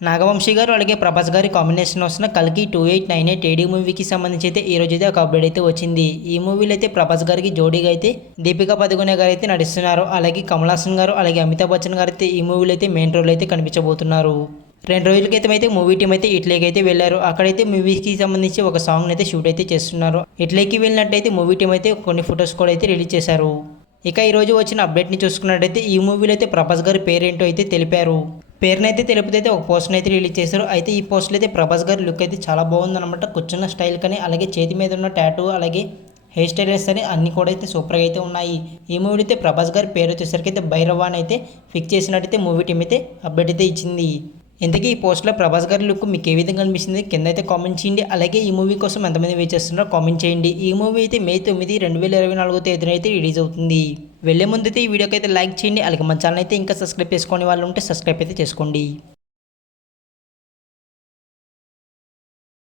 నాగవంశీ గారు అలాగే ప్రభాస్ గారి కాంబినేషన్ వస్తున్న కల్కి 2898 ఏడీ మూవీకి సంబంధించి అయితే ఈ రోజు అయితే ఒక అప్డేట్ అయితే వచ్చింది. ఈ మూవీలో అయితే ప్రభాస్ గారికి జోడీగా అయితే దీపికా పదుకొనే గారు అయితే నటిస్తున్నారు. అలాగే కమల్ హాసన్ గారు అలాగే అమితాబ్ బచ్చన్ గారు అయితే ఈ మూవీలో అయితే మెయిన్ రోల్ అయితే కనిపించబోతున్నారు. 2 రోజుల క్రితం అయితే మూవీ టీం అయితే ఇటలీకి అయితే వెళ్ళారు. అక్కడైతే మూవీకి సంబంధించి ఒక సాంగ్ అయితే షూట్ అయితే చేస్తున్నారు. ఇటలీకి వెళ్ళినట్టయితే మూవీ టీం అయితే కొన్ని ఫొటోస్ కూడా అయితే రిలీజ్ చేశారు. ఇక ఈరోజు వచ్చిన అప్డేట్ని చూసుకున్నట్టయితే ఈ మూవీలో అయితే ప్రభాస్ గారి పేరేంటో అయితే తెలిపారు. పేరునైతే తెలిపితే అయితే ఒక పోస్టర్ అయితే రిలీజ్ చేశారు. అయితే ఈ పోస్టర్ అయితే ప్రభాస్ గారి లుక్ అయితే చాలా బాగుందన్నమాట. కూర్చున్న స్టైల్ కానీ అలాగే చేతి మీద ఉన్న టాటూ అలాగే హెయిర్ స్టైల్స్ అని అన్ని కూడా అయితే సూపర్గా అయితే ఉన్నాయి. ఈ మూవీ అయితే ప్రభాస్ గారి పేరు వచ్చేసరికి అయితే భైరవ అని అయితే ఫిక్స్ చేసినట్టయితే మూవీ టీం అయితే అప్డేట్ అయితే ఇచ్చింది. ఇంతకీ ఈ పోస్ట్లో ప్రభాస్ గారి లుక్ మీకు ఏ విధంగా అనిపిస్తుంది కింద అయితే కామెంట్ చేయండి. అలాగే ఈ మూవీ కోసం ఎంతమంది వెయిట్ చేస్తున్నారో కామెంట్ చేయండి. ఈ మూవీ అయితే మే 9, 2024 తేదీన అయితే రిలీజ్ అవుతుంది. వెళ్ళే ముందు అయితే ఈ వీడియోకి అయితే లైక్ చేయండి. అలాగే మన ఛానల్ అయితే ఇంకా సబ్స్క్రైబ్ చేసుకునే వాళ్ళు ఉంటే సబ్స్క్రైబ్ అయితే చేసుకోండి.